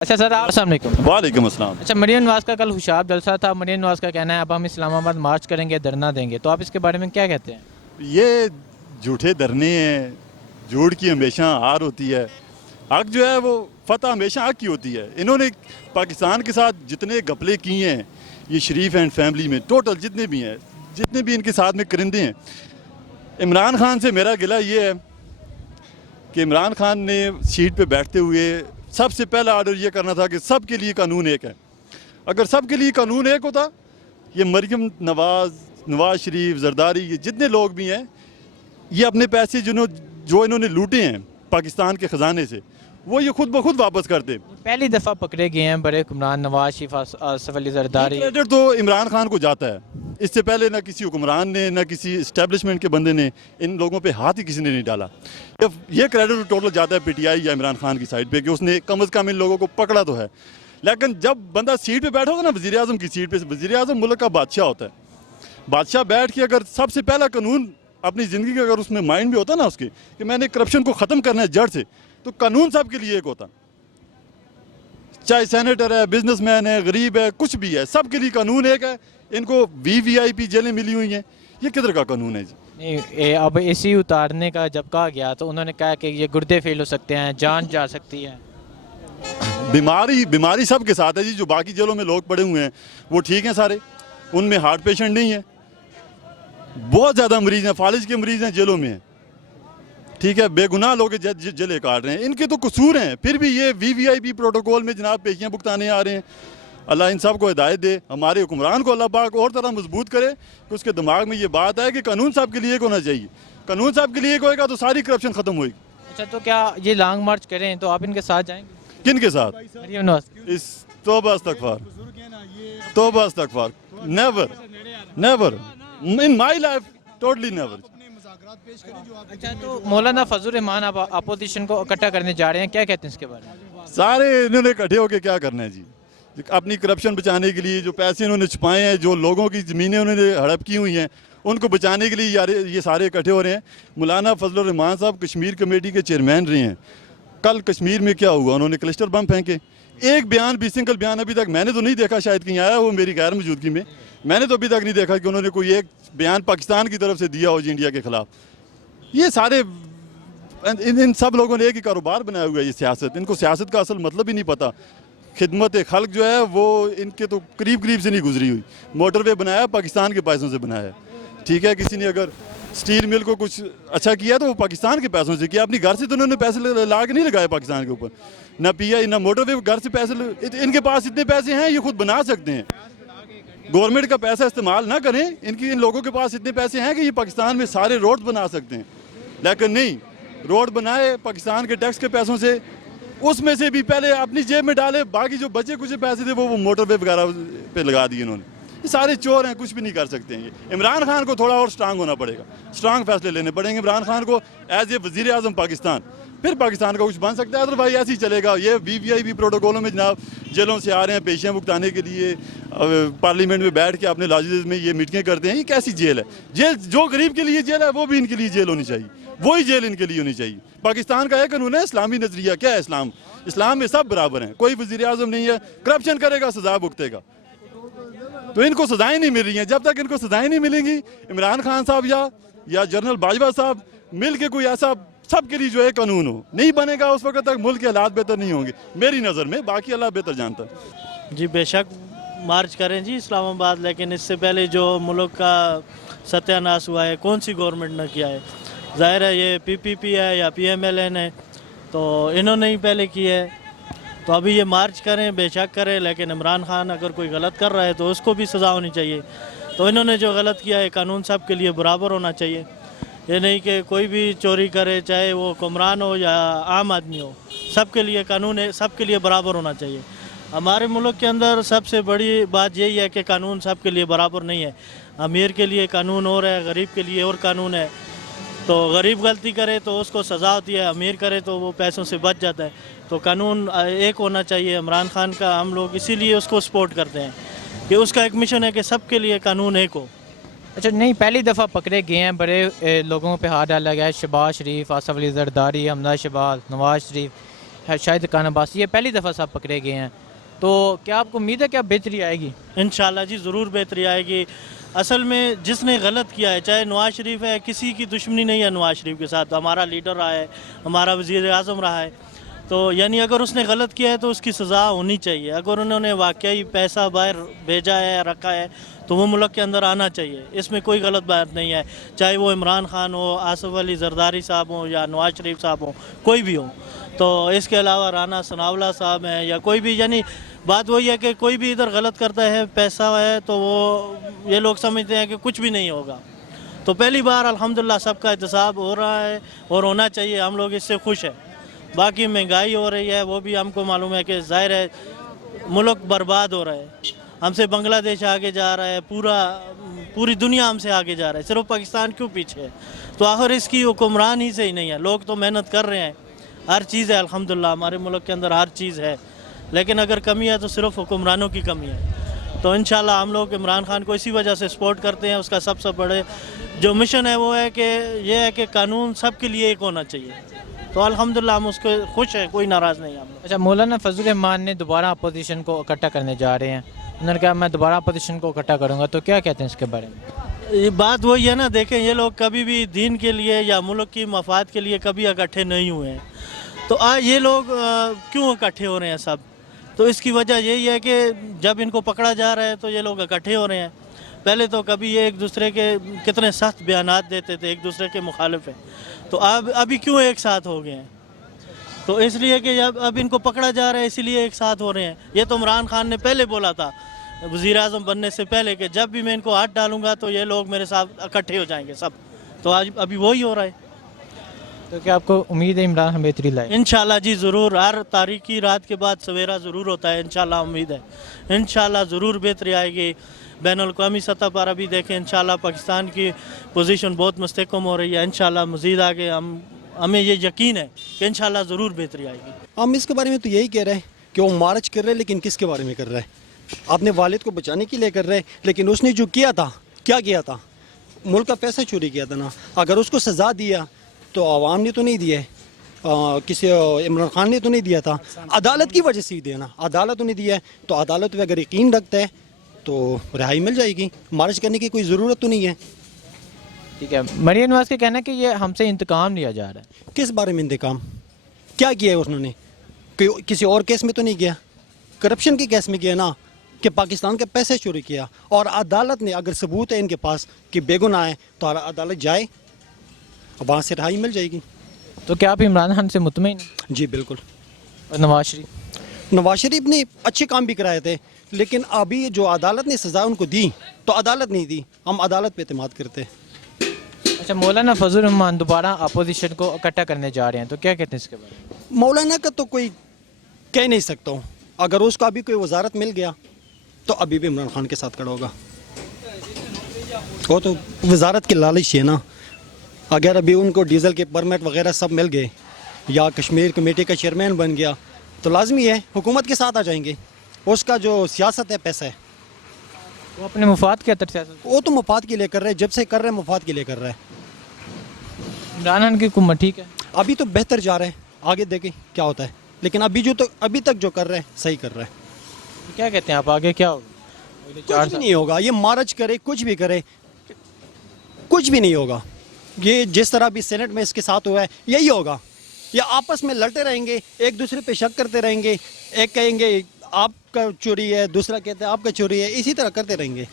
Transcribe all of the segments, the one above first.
अच्छा सर, अस्सलाम वालेकुम। वालेकुम अस्सलाम। अच्छा, मरीम नवाज़ का कल हुशाब जलसा था। मरीम नवाज़ का कहना है अब हम इस्लामाबाद मार्च करेंगे, धरना देंगे, तो आप इसके बारे में क्या कहते हैं? ये झूठे धरने हैं, झूठ की हमेशा हार होती है। हक जो है वो फतह हमेशा हक की होती है। इन्होंने पाकिस्तान के साथ जितने घपले किए हैं, ये शरीफ एंड फैमिली में टोटल जितने भी हैं, जितने भी इनके साथ में करिंदे हैं, इमरान खान से मेरा गिला ये है कि इमरान खान ने सीट पे बैठते हुए सबसे पहला ऑर्डर ये करना था कि सबके लिए कानून एक है। अगर सबके लिए कानून एक होता, ये मरीम नवाज शरीफ, जरदारी, ये जितने लोग भी हैं, ये अपने पैसे जो इन्होंने लूटे हैं पाकिस्तान के ख़जाने से, वो ये खुद ब खुद वापस करते। पहली दफ़ा पकड़े गए हैं बड़े हुक्मरान, नवाज शरीफ, आसिफ अली जरदारी। क्रेडिट तो इमरान खान को जाता है। इससे पहले ना किसी हुक्मरान ने, ना किसी इस्टेब्लिशमेंट के बंदे ने इन लोगों पे हाथ ही किसी ने नहीं डाला। ये क्रेडिट टोटल जाता है पीटीआई या इमरान खान की साइड पे कि उसने कम अज़ कम इन लोगों को पकड़ा तो है। लेकिन जब बंदा सीट पे बैठा होगा ना, वज़ीर आज़म की सीट पे, वज़ीर आज़म मुल्क का बादशाह होता है। बादशाह बैठ के अगर सबसे पहला कानून अपनी ज़िंदगी का अगर उसमें माइंड भी होता ना उसके कि मैंने करप्शन को ख़त्म करना है जड़ से, तो कानून सबके लिए एक होता। चाहे सेनेटर है, बिजनेसमैन है, गरीब है, कुछ भी है, सबके लिए कानून एक है। इनको वीवीआईपी जेलें मिली हुई हैं, ये किधर का कानून है जी? नहीं, अब एसी उतारने का जब कहा गया तो उन्होंने कहा कि ये गुर्दे फेल हो सकते हैं, जान जा सकती है। बीमारी सबके साथ है जी। जो बाकी जेलों में लोग पड़े हुए हैं वो ठीक हैं सारे, उनमें हार्ट पेशेंट नहीं है। बहुत ज़्यादा मरीज हैं, फालिज के मरीज हैं जेलों में हैं, ठीक है, बेगुनाह लोग जेलें काट रहे हैं। इनके तो कसूर हैं, फिर भी ये वीवीआईपी प्रोटोकॉल में जनाब पेशियाँ भुगताने आ रहे हैं। अल्लाह इन सब को हिदायत दे, हमारे हुक्मरान को अल्लाह पाक और तरह मजबूत करे कि उसके दिमाग में ये बात है कि कानून साहब के लिए एक होना चाहिए। कानून साहब के लिए एक होएगा तो सारी करप्शन ख़त्म होगी। अच्छा, तो क्या ये लॉन्ग मार्च करें तो आप इनके साथ जाएंगे? किन के साथ? मरीम नवाज़। इस तौबा इस्तग़फ़ार, never in my life, totally never. अच्छा, तो मौलाना फजल रहमान आप अपोजिशन को इकट्ठा करने जा रहे हैं, क्या कहते हैं इसके बारे में? सारे इन्होंने इकट्ठे होकर क्या करना है जी? अपनी करप्शन बचाने के लिए जो पैसे इन्होंने छुपाए हैं, जो लोगों की ज़मीनें उन्होंने हड़प की हुई हैं, उनको बचाने के लिए यार ये सारे इकट्ठे हो रहे हैं। मौलाना फजल रहमान साहब कश्मीर कमेटी के चेयरमैन रहे हैं। कल कश्मीर में क्या हुआ? उन्होंने क्लस्टर बम फेंके। एक बयान भी, सिंगल बयान अभी तक मैंने तो नहीं देखा, शायद कहीं आया वो मेरी गैर मौजूदगी में, मैंने तो अभी तक नहीं देखा कि उन्होंने कोई एक बयान पाकिस्तान की तरफ से दिया हो जी इंडिया के ख़िलाफ़। ये सारे इन सब लोगों ने एक ही कारोबार बनाया हुआ है, ये सियासत। इनको सियासत का असल मतलब ही नहीं पता। खिदमत खल्क जो है वो इनके तो करीब से नहीं गुजरी हुई। मोटरवे बनाया पाकिस्तान के पैसों से बनाया, ठीक है। किसी ने अगर स्टील मिल को कुछ अच्छा किया तो वो पाकिस्तान के पैसों से किया। अपनी घर से तो उन्होंने पैसे ला के नहीं लगाए पाकिस्तान के ऊपर, ना पीआई ना मोटरवे, घर से पैसे। इनके पास इतने पैसे हैं, ये खुद बना सकते हैं। गवर्नमेंट का पैसा इस्तेमाल ना करें। इन लोगों के पास इतने पैसे हैं कि ये पाकिस्तान में सारे रोड बना सकते हैं, लेकिन नहीं, रोड बनाए पाकिस्तान के टैक्स के पैसों से, उसमें से भी पहले अपनी जेब में डाले, बाकी जो बचे कुछ पैसे थे वो मोटरवे वगैरह पे लगा दिए इन्होंने। ये सारे चोर हैं, कुछ भी नहीं कर सकते हैं। ये इमरान खान को थोड़ा और स्ट्रांग होना पड़ेगा, स्ट्रांग फैसले लेने पड़ेंगे इमरान खान को एज ए वज़ीर आज़म पाकिस्तान, फिर पाकिस्तान का कुछ बन सकता है। अदरवाइज ऐसे ही चलेगा। ये वीवीआईपी प्रोटोकॉलों में जनाब जेलों से आ रहे हैं पेशियाँ भुगताने के लिए, पार्लियामेंट में बैठ के अपने लाजिज़ में ये मीटिंगें करते हैं। ये कैसी जेल है? जेल जो गरीब के लिए जेल है वो भी इनके लिए जेल होनी चाहिए, वही जेल इनके लिए होनी चाहिए। पाकिस्तान का एक कानून है, इस्लामी नजरिया क्या है? इस्लाम में सब बराबर हैं, कोई वज़ीर आज़म नहीं है। करप्शन करेगा सजा भुगतेगा। तो इनको सजाएं नहीं मिल रही हैं। जब तक इनको सजाएं नहीं मिलेंगी, इमरान खान साहब या जनरल बाजवा साहब मिल के कोई ऐसा सबके लिए जो है कानून हो नहीं बनेगा, उस वक्त तक मुल्क के हालात बेहतर नहीं होंगे मेरी नज़र में। बाकी अल्लाह बेहतर जानता है जी। बेशक मार्च करें जी इस्लामाबाद, लेकिन इससे पहले जो मुल्क का सत्यानाश हुआ है, कौन सी गवर्नमेंट ने किया है? ज़ाहिर है ये पीपीपी है या पीएमएलएन है, तो इन्होंने ही पहले की है। तो अभी ये मार्च करें, बेशक करें, लेकिन इमरान खान अगर कोई गलत कर रहा है तो उसको भी सज़ा होनी चाहिए। तो इन्होंने जो गलत किया है, कानून सब के लिए बराबर होना चाहिए। ये नहीं कि कोई भी चोरी करे, चाहे वो हुक्मरान हो या आम आदमी हो, सबके लिए कानून है, सबके लिए बराबर होना चाहिए। हमारे मुल्क के अंदर सबसे बड़ी बात यही है कि कानून सबके लिए बराबर नहीं है। अमीर के लिए कानून और है, गरीब के लिए और कानून है। तो गरीब गलती करे तो उसको सज़ा होती है, अमीर करे तो वो पैसों से बच जाता है। तो कानून एक होना चाहिए इमरान खान का। हम लोग इसीलिए उसको सपोर्ट करते हैं कि उसका एक मिशन है कि सबके लिए कानून एक हो। अच्छा, नहीं, पहली दफ़ा पकड़े गए हैं, बड़े लोगों पे हाथ डाला गया है। शहबाज शरीफ, आसिफ अली जरदारी, हमजा शहबाज, नवाज शरीफ, شاہد خان عباسی، یہ پہلی دفعہ صاحب پکڑے گئے ہیں، تو کیا آپ کو امید ہے کہ اب بہتری آئے گی؟ انشاءاللہ جی ضرور بہتری آئے گی. اصل میں جس نے غلط کیا ہے، چاہے نواز شریف ہے، کسی کی دشمنی نہیں ہے نواز شریف کے ساتھ، ہمارا لیڈر رہا ہے، ہمارا وزیر اعظم رہا ہے، تو یعنی اگر اس نے غلط کیا ہے تو اس کی سزا ہونی چاہیے. اگر انہوں نے واقعی پیسہ باہر بھیجا ہے، رکھا ہے، تو وہ ملک کے اندر آنا چاہیے. اس میں کوئی غلط بات نہیں ہے، چاہے وہ عمران خان ہو، آصف علی زرداری صاحب ہوں، یا نواز شریف صاحب ہوں، کوئی بھی ہو. تو اس کے علاوہ رانا ثناءاللہ صاحب ہیں یا کوئی بھی، یعنی بات وہی ہے کہ کوئی بھی ادھر غلط کرتا ہے، پیسہ ہے، تو وہ یہ لوگ سمجھتے ہیں کہ کچھ بھی نہیں ہوگا. تو پہلی بار الحمدللہ سب کا احتساب ہو رہا ہے اور ہونا چاہیے. ہم لوگ اس سے خوش ہیں. باقی مہنگائی ہو رہی ہے، وہ بھی ہم کو معلوم ہے کہ ظاہر ہے ملک برباد ہو رہا ہے. ہم سے بنگلہ دیش آگے جا رہا ہے، پوری دنیا ہم سے آگے جا رہا ہے، صرف پاکستان کیوں پیچھے ہے؟ تو آخر اس کی حکمران ہی سے ہی نہیں ہے. لوگ تو محنت کر رہے ہیں، ہر چیز ہے الحمدللہ، ہمارے ملک کے اندر ہر چیز ہے، لیکن اگر کمی ہے تو صرف حکمرانوں کی کمی ہے. تو انشاءاللہ ہم لوگ عمران خان کو اسی وجہ سے سپورٹ کرتے ہیں. اس کا سب سے بڑے جو مشن ہے وہ ہے کہ یہ ہے کہ قانون سب کے لیے ایک ہونا چاہیے. تو الحمدللہ ہم اس کو خوش ہیں، کوئی ناراض نہیں ہے ہم لوگ. اچھا، مولانا فضل الرحمان نے دوبارہ اپوزیشن کو اکٹھا کرنے جا رہے ہیں، انہوں نے کہا میں دوبارہ اپوزیشن کو اکٹھا کروں گا، تو کیا کہتے ہیں اس کے بارے میں؟ یہ بات وہی ہے نا، دیکھیں یہ لوگ کبھی بھی دین کے لیے یا ملک کی مفاد کے لیے کبھی اکٹھے نہیں ہوئے ہیں. تو آج یہ لوگ کیوں اکٹھے ہو رہے ہیں سب؟ تو اس کی وجہ یہی ہے کہ جب ان کو پکڑا جا رہا ہے تو یہ لوگ اکٹھے ہو رہے ہیں. پہلے تو کبھی یہ ایک دوسرے کے کتنے سخت بیانات دیتے تھے، ایک دوسرے کے مخالف ہیں، تو ابھی کیوں ایک ساتھ ہو گئے ہیں؟ تو اس لیے کہ اب ان کو پکڑا جا رہا ہے، اسی لیے ایک ساتھ ہو رہے ہیں. یہ تو عمران خان نے پہلے بولا تھا وزیر اعظم بننے سے پہلے کہ جب بھی میں ان کو ہاتھ ڈالوں گا تو یہ لوگ میرے ساتھ اکٹھے ہو جائیں گے سب. تو آج ابھی وہی ہو رہا ہے. تو کیا آپ کو امید ہے عمران خان بہتری لائے؟ انشاءاللہ جی ضرور. ہر تاریخی رات کے بعد سویرا ضرور ہوتا ہے. انشاءاللہ امید ہے انشاءاللہ ضرور بہتری آئے گی. بین الاقوامی سطح پر ابھی دیکھیں انشاءاللہ پاکستان کی پوزیشن بہت مستحکم ہو رہی ہے. انشاءاللہ مزید آگے ہمیں یہ یقین ہے کہ انشاءاللہ ضرور بہتری آئے گی. ہم اس کے بارے میں تو یہی کہہ رہے ہیں کہ وہ مارچ کر رہے ہیں، لیکن کس کے بارے میں کر رہے ہیں؟ اپنے والد کو بچانے کے لیے کر رہے ہیں، لیکن اس نے جو کیا تھا، کیا کیا تھا؟ ملک کا پیسہ چوری کیا تھا نا. اگر اس کو سزا دیا تو عوام نے تو نہیں دیا ہے، کسی عمران خان نے تو نہیں دیا تھا، عدالت کی وجہ سے ہی دیا نا. عدالت نے دیا ہے تو عدالت پہ اگر یقین رکھتا ہے تو رہائی مل جائے گی. مارچ کرنے کی کوئی ضرورت تو نہیں ہے. ٹھیک ہے. مریم نواز کا کہنا ہے کہ یہ ہم سے انتقام لیا جا رہا ہے. کس بارے میں انتقام؟ کیا کیا ہے انہوں نے؟ کسی اور کیس میں تو نہیں گیا، کرپشن کے کیس میں گیا نا، کہ پاکستان کے پیسے چوری کیا. اور عدالت نے اگر ثبوت ہے ان کے پاس کہ بے گناہ ہے تو عدالت جائے، وہاں سے رہائی مل جائے گی. تو کیا آپ عمران خان سے مطمئن ہیں؟ جی بالکل. اور نواز شریف؟ نواز شریف نے اچھے کام بھی کرائے تھے، لیکن ابھی جو عدالت نے سزا ان کو دی تو عدالت نہیں دی. ہم عدالت پہ اعتماد کرتے ہیں. اچھا، مولانا فضل الرحمان دوبارہ اپوزیشن کو اکٹھا کرنے جا رہے ہیں، تو کیا کہتے ہیں اس کے بارے میں؟ مولانا کا تو کوئی کہہ نہیں سکتا ہوں. اگر اس کو ابھی کوئی وزارت مل گیا تو ابھی بھی عمران خان کے ساتھ کھڑا ہوگا. وہ تو وزارت کی لالچ ہے نا. اگر ابھی ان کو ڈیزل کے پرمٹ وغیرہ سب مل گئے یا کشمیر کمیٹی کا چیئرمین بن گیا تو لازمی ہے حکومت کے ساتھ آ جائیں گے. اس کا جو سیاست ہے، پیسہ ہے، وہ اپنے مفاد کے تحت سیاست؟ وہ تو مفاد کے لیے کر رہے ہیں، جب سے کر رہے ہیں مفاد کے لیے کر رہے ہیں. عمران خان کی حکومت ٹھیک ہے؟ ابھی تو بہتر جا رہے ہیں، آگے دیکھیں کیا ہوتا ہے. لیکن ابھی تک جو کر رہے ہیں صحیح کر رہے ہیں. تو کیا کہتے ہیں آپ، آگے کیا ہوگا؟ کچھ بھی نہیں ہوگا. یہ مارچ کرے، کچھ بھی کرے، کچھ بھی نہیں ہوگا. یہ جس طرح بھی سینٹ میں اس کے ساتھ ہوا ہے یہی ہوگا. یہ آپس میں لڑتے رہیں گے، ایک دوسرے پہ شک کرتے رہیں گے. ایک کہیں گے آپ کا چوری ہے، دوسرا کہتے ہیں آپ کا چوری ہے. اسی طرح کرتے رہیں گے.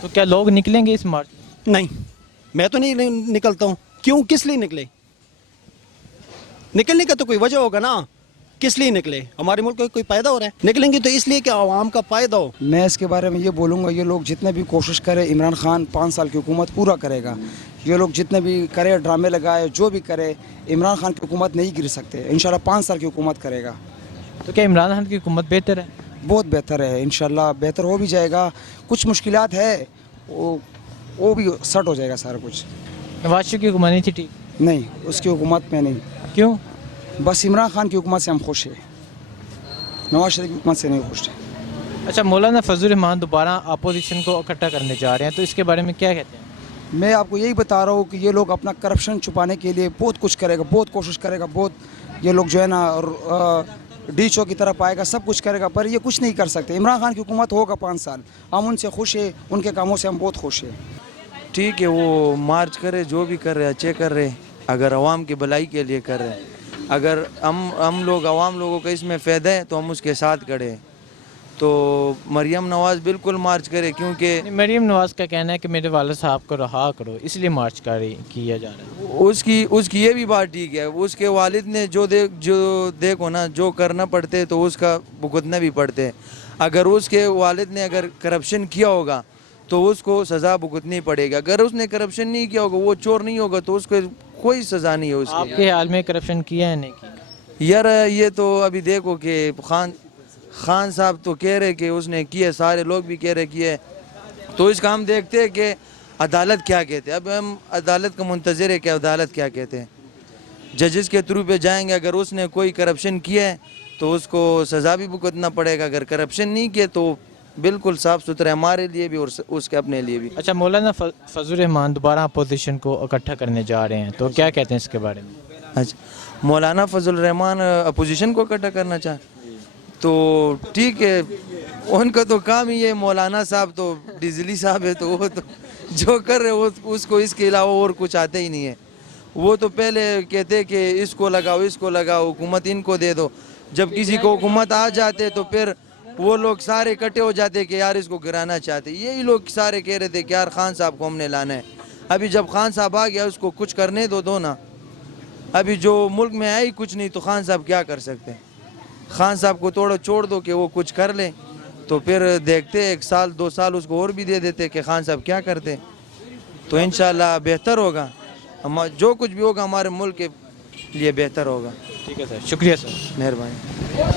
تو کیا لوگ نکلیں گے اس مارچ میں؟ نہیں، میں تو نہیں نکلتا ہوں. کیوں؟ کس لیے نکلے؟ نکلنے کا تو کوئی وجہ ہوگا نا. کس لیے نکلے؟ ہمارے ملک کو کوئی فائدہ ہو رہا ہے. نکلیں گے تو اس لیے کہ عوام کا فائدہ ہو. میں اس کے بارے میں یہ بولوں گا، یہ لوگ جتنے بھی کوشش کرے، عمران خان 5 سال کی حکومت پورا کرے گا. یہ لوگ جتنے بھی کرے، ڈرامے لگائے، جو بھی کرے، عمران خان کی حکومت نہیں گر سکتے. انشاءاللہ 5 سال کی حکومت کرے گا. تو کیا عمران خان کی حکومت بہتر ہے؟ بہت بہتر ہے. انشاءاللہ بہتر ہو بھی جائے گا. کچھ مشکلات ہے وہ بھی سٹ ہو جائے گا سارا کچھ. نواز شریف کی حکومت نہیں تھی ٹھیک؟ نہیں، اس کی حکومت میں نہیں. کیوں؟ بس عمران خان کی حکومت سے ہم خوش ہیں، نواز شریف کی حکومت سے نہیں خوش ہیں. اچھا، مولانا فضل الرحمان دوبارہ اپوزیشن کو اکٹھا کرنے جا رہے ہیں، تو اس کے بارے میں کیا کہتے ہیں؟ मैं आपको यही बता रहा हूँ कि ये लोग अपना करप्शन छुपाने के लिए बहुत कुछ करेगा, बहुत कोशिश करेगा, बहुत ये लोग जो है ना डीचो की तरफ आएगा, सब कुछ करेगा, पर ये कुछ नहीं कर सकते। इमरान खान की हुकूमत होगा 5 साल, हम उनसे खुश हैं, उनके कामों से हम बहुत खुश हैं। ठीक है, वो मार्च करे, जो भी कर रहे अच्छे कर रहे, अगर अवाम की भलाई के लिए कर रहे, अगर हम लोग अवाम लोगों का इसमें फ़ायदा है तो हम उसके साथ खड़े। तो मरियम नवाज़ बिल्कुल मार्च करे, क्योंकि मरीम नवाज़ का कहना है कि मेरे वालिद साहब को रहा करो, इसलिए मार्च किया जा रहा है। उसकी ये भी बात ठीक है। उसके वालिद ने जो देखो ना, जो करना पड़ते तो उसका भुगतना भी पड़ते। अगर उसके वालिद ने अगर करप्शन किया होगा तो उसको सज़ा भुगतनी पड़ेगी। अगर उसने करप्शन नहीं किया होगा, वो चोर नहीं होगा, तो उसको कोई सज़ा नहीं है उसकी। आपके हाल में करप्शन किया है नहीं किया? यार ये तो अभी देखो कि खान साहब तो कह रहे कि उसने किए, सारे लोग भी कह रहे किए, तो इसका हम देखते हैं कि अदालत क्या कहते हैं। अब हम अदालत का मुंतज़िर है कि अदालत क्या कहते हैं। जजेस के थ्रू पे जाएंगे, अगर उसने कोई करप्शन किया है तो उसको सज़ा भी भुगतना पड़ेगा, अगर करप्शन नहीं किए तो बिल्कुल साफ़ सुथरा हमारे लिए भी और उसके अपने लिए भी। अच्छा, मौलाना फजल रहमान दोबारा अपोजिशन को इकट्ठा करने जा रहे हैं, तो क्या कहते हैं इसके बारे में? अच्छा, मौलाना फजल रहमान अपोजिशन को इकट्ठा करना चाहे तो ठीक है, उनका तो काम ही है। मौलाना साहब तो डिजली साहब है, तो वो तो जो कर रहे वो उसको इसके अलावा और कुछ आते ही नहीं है। वो तो पहले कहते कि इसको लगाओ, हुकूमत इनको दे दो। जब किसी को हुकूमत आ जाते तो फिर वो लोग सारे इकट्ठे हो जाते कि यार इसको गिराना चाहते। यही लोग सारे कह रहे थे कि यार खान साहब को हमने लाना है। अभी जब खान साहब आ गया, उसको कुछ करने दो ना। अभी जो मुल्क में है ही कुछ नहीं, तो खान साहब क्या कर सकते हैं? खान साहब को थोड़ा छोड़ दो कि वो कुछ कर ले, तो फिर देखते 1 साल 2 साल उसको और भी दे देते कि खान साहब क्या करते, तो इंशाल्लाह बेहतर होगा। हम जो कुछ भी होगा हमारे मुल्क के लिए बेहतर होगा। ठीक है सर, शुक्रिया सर, मेहरबानी।